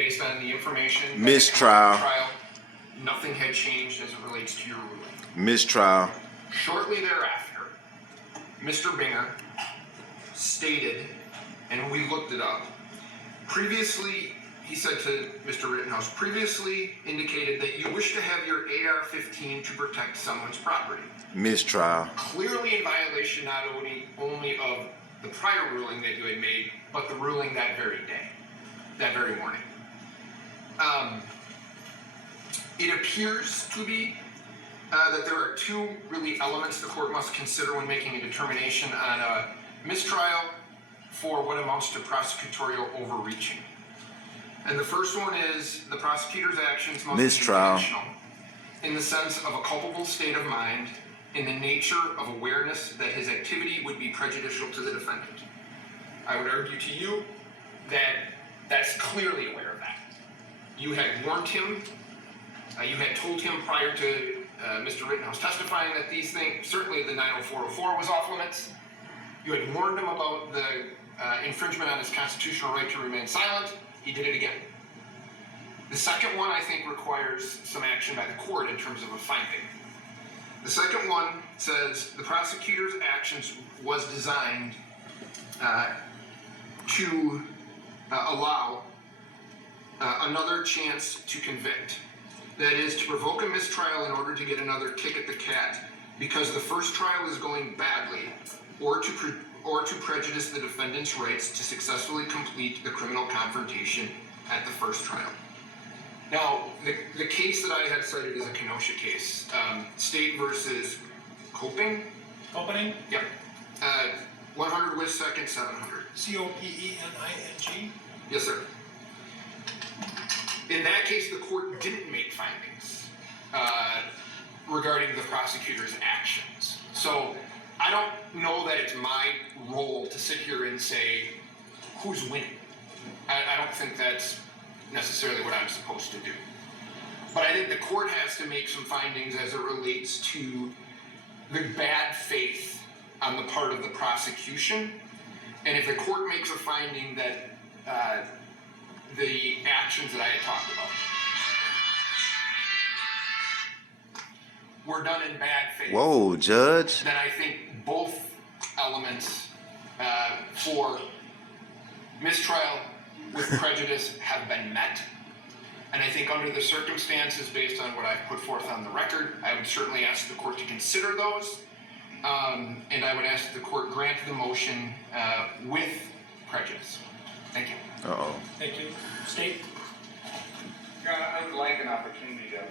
based on the information. Mistrial. Nothing had changed as it relates to your ruling. Mistrial. Shortly thereafter, Mr. Binger stated, and we looked it up, previously, he said to Mr. Rittenhouse, previously indicated that you wish to have your AR-15 to protect someone's property. Mistrial. Clearly in violation not only of the prior ruling that you had made, but the ruling that very day, that very morning. It appears to be that there are two really elements the court must consider when making a determination on a mistrial for what amounts to prosecutorial overreaching. And the first one is the prosecutor's actions must be intentional in the sense of a culpable state of mind in the nature of awareness that his activity would be prejudicial to the defendant. I would argue to you that that's clearly aware of that. You had warned him, you had told him prior to Mr. Rittenhouse testifying that these things, certainly the 90404 was off limits. You had warned him about the infringement on his constitutional right to remain silent. He did it again. The second one, I think, requires some action by the court in terms of a finding. The second one says the prosecutor's actions was designed to allow another chance to convict. That is, to provoke a mistrial in order to get another kick at the cat because the first trial is going badly, or to prejudice the defendant's rights to successfully complete the criminal confrontation at the first trial. Now, the case that I had cited is a Kenosha case, State versus Coping. Opening? Yep. 100 with second, 700. COPENING? Yes, sir. In that case, the court didn't make findings regarding the prosecutor's actions. So I don't know that it's my role to sit here and say who's winning. I don't think that's necessarily what I'm supposed to do. But I think the court has to make some findings as it relates to the bad faith on the part of the prosecution. And if the court makes a finding that the actions that I had talked about were done in bad faith. Whoa, Judge. Then I think both elements for mistrial with prejudice have been met. And I think under the circumstances, based on what I've put forth on the record, I would certainly ask the court to consider those. And I would ask the court grant the motion with prejudice. Thank you. Uh-oh. Thank you. State? I would like an opportunity to